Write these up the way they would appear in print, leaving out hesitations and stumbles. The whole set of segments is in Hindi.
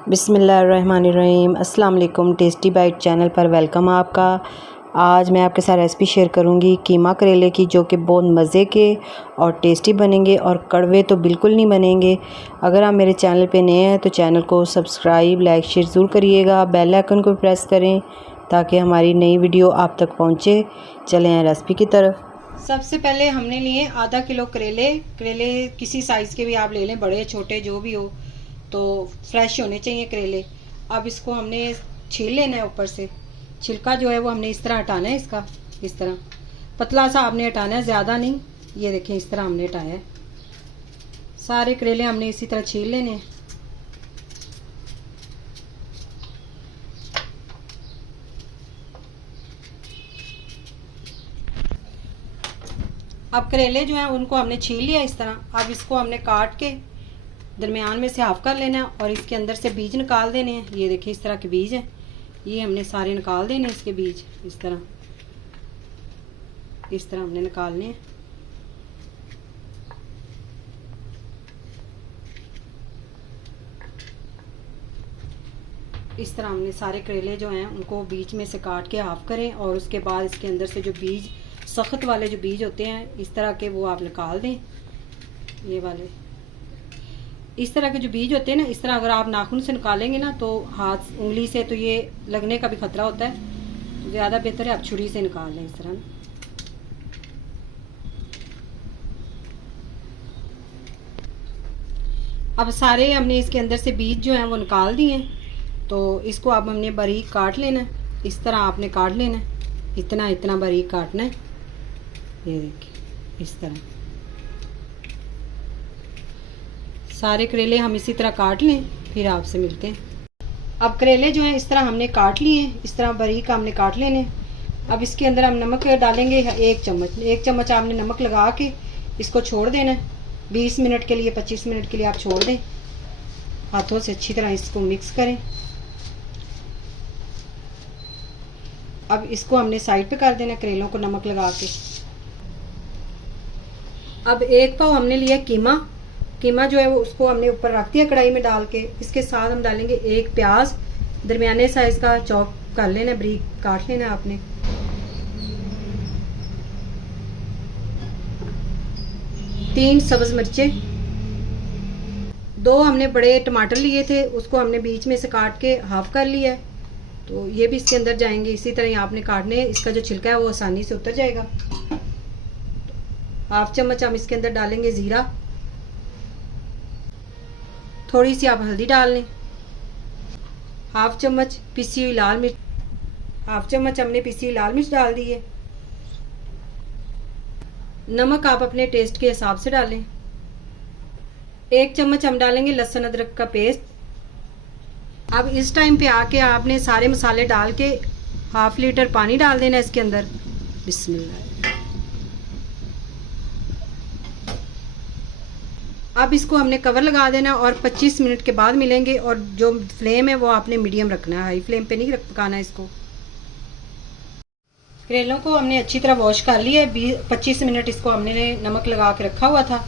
बिस्मिल्लाहिर्रहमानिर्रहीम। अस्सलाम वालेकुम। टेस्टी बाइट चैनल पर वेलकम आपका। आज मैं आपके साथ रेसिपी शेयर करूंगी कीमा करेले की, जो कि बहुत मज़े के और टेस्टी बनेंगे और कड़वे तो बिल्कुल नहीं बनेंगे। अगर आप मेरे चैनल पे नए हैं तो चैनल को सब्सक्राइब लाइक शेयर ज़रूर करिएगा। बेल आइकन को प्रेस करें ताकि हमारी नई वीडियो आप तक पहुँचे। चलें हैं रेसिपी की तरफ। सबसे पहले हमने लिए आधा किलो करेले। करेले किसी साइज़ के भी आप ले लें, बड़े छोटे जो भी हो, तो फ्रेश होने चाहिए करेले। अब इसको हमने छील लेना है। ऊपर से छिलका जो है वो हमने इस तरह हटाना है। इसका इस तरह पतला सा आपने हटाना है, ज़्यादा नहीं। ये देखें, इस तरह हमने हटाया है। सारे करेले हमने इसी तरह छील लेने हैं। अब करेले जो हैं उनको हमने छील लिया इस तरह। अब इसको हमने काट के दरमियान में से हाफ कर लेना है और इसके अंदर से बीज निकाल देने हैं। ये देखिए, इस तरह के बीज हैं, ये हमने सारे निकाल देने हैं। इसके बीज इस तरह हमने निकालने हैं। इस तरह हमने सारे करेले जो हैं उनको बीच में से काट के हाफ करें और उसके बाद इसके अंदर से जो बीज, सख्त वाले जो बीज होते हैं इस तरह के, वो आप निकाल दें। ये वाले इस तरह के जो बीज होते हैं ना, इस तरह अगर आप नाखून से निकालेंगे ना तो हाथ उंगली से तो ये लगने का भी खतरा होता है, तो ज़्यादा बेहतर है आप छुरी से निकाल लें इस तरह। अब सारे हमने इसके अंदर से बीज जो हैं वो निकाल दिए, तो इसको अब हमने बारीक काट लेना है। इस तरह आपने काट लेना है, इतना इतना बारीक काटना है। ये देखिए, इस तरह सारे करेले हम इसी तरह काट लें, फिर आपसे मिलते हैं। अब करेले जो हैं इस तरह हमने काट लिए, इस तरह बारीक हमने काट लेने। अब इसके अंदर हम नमक डालेंगे 1 चम्मच। 1 चम्मच आपने नमक लगा के इसको छोड़ देना है 20 मिनट के लिए, 25 मिनट के लिए आप छोड़ दें। हाथों से अच्छी तरह इसको मिक्स करें। अब इसको हमने साइड पे कर देना, करेलों को नमक लगा के। अब 1 पाव हमने लिया कीमा जो है वो उसको हमने ऊपर रख दिया कढ़ाई में डाल के। इसके साथ हम डालेंगे 1 प्याज, दरमियाने साइज का चॉप कर लेना, बारीक काट लेना आपने। तीन सब्ज मिर्चें, 2 हमने बड़े टमाटर लिए थे, उसको हमने बीच में से काट के हाफ कर लिया है, तो ये भी इसके अंदर जाएंगे। इसी तरह आपने काटने, इसका जो छिलका है वो आसानी से उतर जाएगा। हाफ चम्मच हम इसके अंदर डालेंगे जीरा, थोड़ी सी आप हल्दी डाल लें। हाफ चम्मच पिसी हुई लाल मिर्च, हाफ चम्मच हमने पिसी हुई लाल मिर्च डाल दी है। नमक आप अपने टेस्ट के हिसाब से डालें। 1 चम्मच हम डालेंगे लहसुन अदरक का पेस्ट। अब इस टाइम पे आके आपने सारे मसाले डाल के ½ लीटर पानी डाल देना इसके अंदर। बिस्मिल्लाह। अब इसको हमने कवर लगा देना और 25 मिनट के बाद मिलेंगे। और जो फ्लेम है वो आपने मीडियम रखना है, हाई फ्लेम पे नहीं पकाना है इसको। करेलों को हमने अच्छी तरह वॉश कर लिया है। 25 मिनट इसको हमने नमक लगा के रखा हुआ था,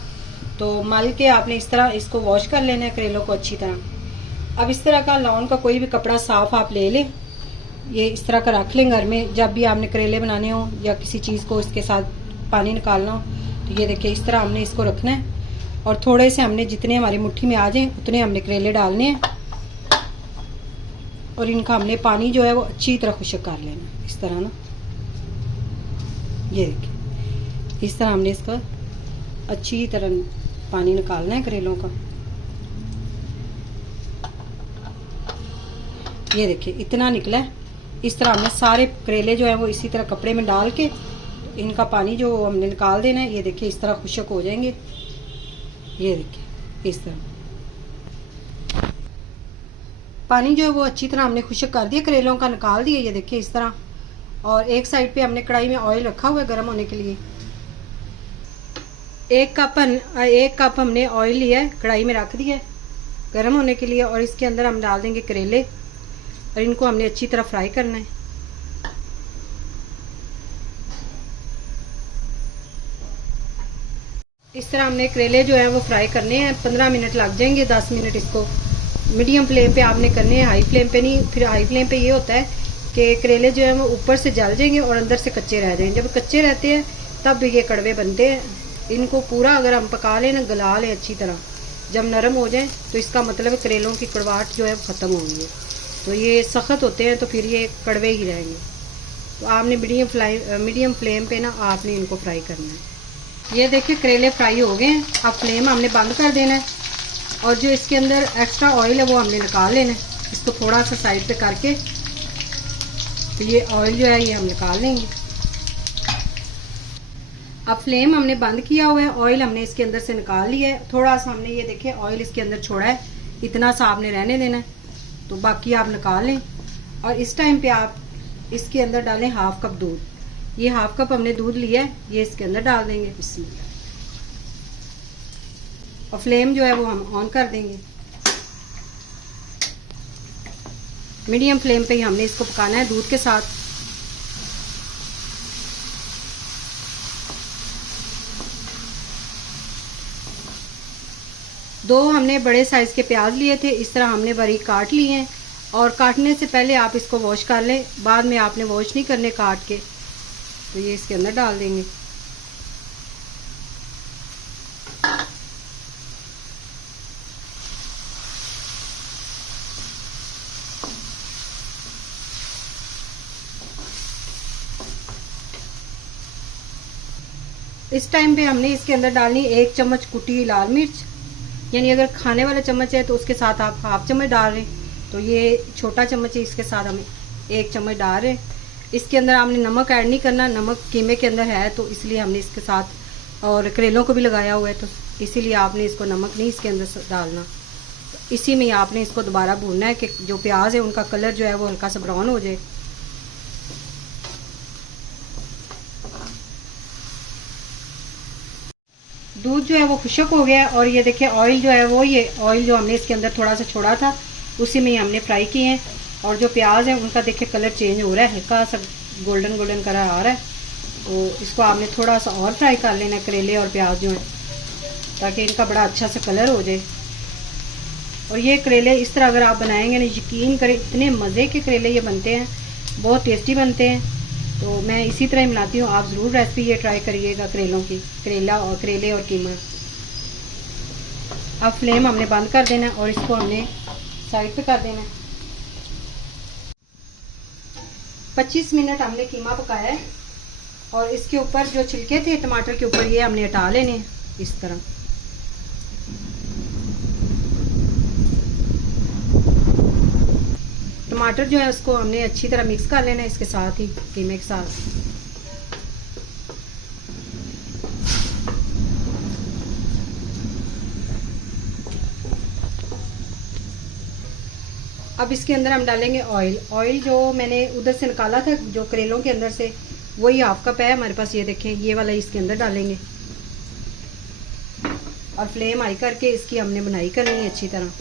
तो मल के आपने इस तरह इसको वॉश कर लेना है करेलों को अच्छी तरह। अब इस तरह का लॉन का कोई भी कपड़ा साफ आप ले लें, ये इस तरह का रख लें घर में। जब भी आपने करेले बनाने हो या किसी चीज़ को इसके साथ पानी निकालना हो, तो ये देखिए इस तरह हमने इसको रखना है। और थोड़े से हमने, जितने हमारी मुट्ठी में आ जाए उतने हमने करेले डालने हैं और इनका हमने पानी जो है वो अच्छी तरह खुश्क कर लेना इस तरह ना। ये देखिए, इस तरह हमने इसका अच्छी तरह पानी निकालना है करेलों का। ये देखिए इतना निकला है। इस तरह हमने सारे करेले जो है वो इसी तरह कपड़े में डाल के इनका पानी जो हमने निकाल देना है। ये देखिए इस तरह खुश्क हो जाएंगे। ये देखिए इस तरह पानी जो है वो अच्छी तरह हमने खुश्क कर दिया, करेलों का निकाल दिया। ये देखिए इस तरह। और एक साइड पे हमने कढ़ाई में ऑयल रखा हुआ है गर्म होने के लिए। 1 कप हमने ऑयल लिया है, कढ़ाई में रख दिया है गर्म होने के लिए। और इसके अंदर हम डाल देंगे करेले और इनको हमने अच्छी तरह फ्राई करना है। इस तरह हमने करेले जो है वो फ्राई करने हैं। 15 मिनट लग जाएंगे, 10 मिनट इसको मीडियम फ्लेम पे आपने करने हैं, हाई फ्लेम पे नहीं। फिर हाई फ्लेम पे ये होता है कि करेले जो है वो ऊपर से जल जाएंगे और अंदर से कच्चे रह जाएंगे। जब कच्चे रहते हैं तब ये कड़वे बनते हैं। इनको पूरा अगर हम पका लें ना, गला लें अच्छी तरह, जब नरम हो जाए तो इसका मतलब करेलों की कड़वाहट जो है ख़त्म हो गई है। तो ये सख्त होते हैं तो फिर ये कड़वे ही रहेंगे। तो आपने मीडियम फ्लेम पे ना आपने इनको फ्राई करना है। ये देखिए करेले फ्राई हो गए हैं। अब फ्लेम हमने बंद कर देना है और जो इसके अंदर एक्स्ट्रा ऑयल है वो हमने निकाल लेना है। इसको थोड़ा सा साइड पे करके तो ये ऑयल जो है ये हम निकाल लेंगे। अब फ्लेम हमने बंद किया हुआ है, ऑयल हमने इसके अंदर से निकाल लिया है। थोड़ा सा हमने ये देखिए ऑयल इसके अंदर छोड़ा है, इतना सा आपने रहने देना है, तो बाकी आप निकाल लें। और इस टाइम पे आप इसके अंदर डालें हाफ कप दूध। ये हाफ कप हमने दूध लिया है, ये इसके अंदर डाल देंगे इसमें, और फ्लेम जो है वो हम ऑन कर देंगे। मीडियम फ्लेम पे ही हमने इसको पकाना है दूध के साथ। दो हमने बड़े साइज़ के प्याज लिए थे, इस तरह हमने बारीक काट लिए हैं। और काटने से पहले आप इसको वॉश कर लें, बाद में आपने वॉश नहीं करने काट के। तो ये इसके अंदर डाल देंगे। इस टाइम पे हमने इसके अंदर डालनी 1 चम्मच कुटी लाल मिर्च, यानी अगर खाने वाला चम्मच है तो उसके साथ आप हाफ चम्मच डाल रहे हैं, तो ये छोटा चम्मच है, इसके साथ हम 1 चम्मच डाल रहे हैं। इसके अंदर हमने नमक ऐड नहीं करना, नमक कीमे के अंदर है तो इसलिए हमने इसके साथ, और करेलों को भी लगाया हुआ है तो इसीलिए आपने इसको नमक नहीं इसके अंदर डालना। तो इसी में ही आपने इसको दोबारा भूनना है कि जो प्याज है उनका कलर जो है वो हल्का सा ब्राउन हो जाए। दूध जो है वो खुशक हो गया और ये देखिए ऑयल जो है वो, ये ऑयल जो हमने इसके अंदर थोड़ा सा छोड़ा था उसी में ही हमने फ्राई किए हैं। और जो प्याज है उनका देखिए कलर चेंज हो रहा है, हल्का सा गोल्डन गोल्डन कलर आ रहा है। तो इसको आपने थोड़ा सा और फ्राई कर लेना है, करेले और प्याज जो है, ताकि इनका बड़ा अच्छा सा कलर हो जाए। और ये करेले इस तरह अगर आप बनाएंगे ना, यकीन करें इतने मज़े के करेले ये बनते हैं, बहुत टेस्टी बनते हैं। तो मैं इसी तरह ही बनाती हूँ, आप ज़रूर रेसिपी ये ट्राई करिएगा करेलों की, करेले और कीमा। अब फ्लेम हमने बंद कर देना है और इसको हमने साइड पे कर देना है। 25 मिनट हमने कीमा पकाया है और इसके ऊपर जो छिलके थे टमाटर के ऊपर, ये हमने हटा लेने हैं इस तरह। टमाटर जो है उसको हमने अच्छी तरह मिक्स कर लेना है इसके साथ ही, कीमे के साथ। अब इसके अंदर हम डालेंगे ऑयल। ऑयल जो मैंने उधर से निकाला था जो करेलों के अंदर से, वही हाफ कप है हमारे पास। ये देखें, ये वाला इसके अंदर डालेंगे और फ्लेम हाई करके इसकी हमने बुनाई करनी है अच्छी तरह।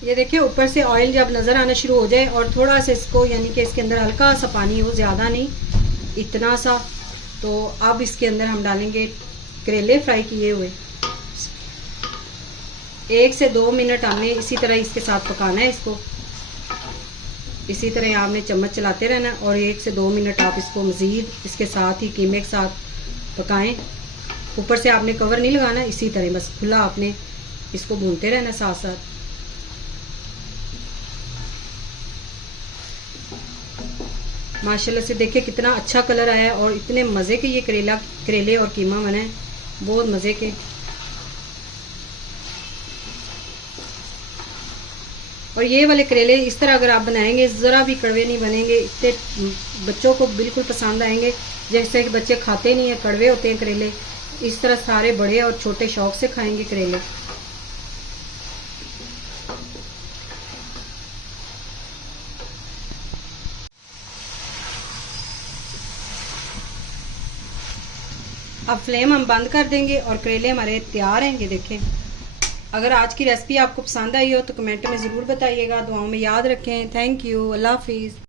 ये देखिए ऊपर से ऑयल जब नज़र आना शुरू हो जाए और थोड़ा सा इसको, यानी कि इसके अंदर हल्का सा पानी हो, ज़्यादा नहीं, इतना सा, तो अब इसके अंदर हम डालेंगे करेले फ्राई किए हुए। 1 से 2 मिनट हमने इसी तरह इसके साथ पकाना है इसको। इसी तरह आपने चम्मच चलाते रहना और 1 से 2 मिनट आप इसको मज़ीद इसके साथ ही कीमे के साथ पकाएं। ऊपर से आपने कवर नहीं लगाना, इसी तरह बस खुला आपने इसको भूनते रहना साथ साथ। माशाल्लाह से देखिए कितना अच्छा कलर आया है और इतने मज़े के ये करेले और कीमा बने हैं, बहुत मज़े के। और ये वाले करेले इस तरह अगर आप बनाएंगे ज़रा भी कड़वे नहीं बनेंगे, इतने बच्चों को बिल्कुल पसंद आएंगे। जैसे कि बच्चे खाते नहीं हैं, कड़वे होते हैं करेले, इस तरह सारे बड़े और छोटे शौक से खाएंगे करेले। अब फ्लेम हम बंद कर देंगे और करेले हमारे तैयार हैं। ये देखें, अगर आज की रेसिपी आपको पसंद आई हो तो कमेंट में ज़रूर बताइएगा। दुआओं में याद रखें। Thank you. अल्लाह हाफिज़।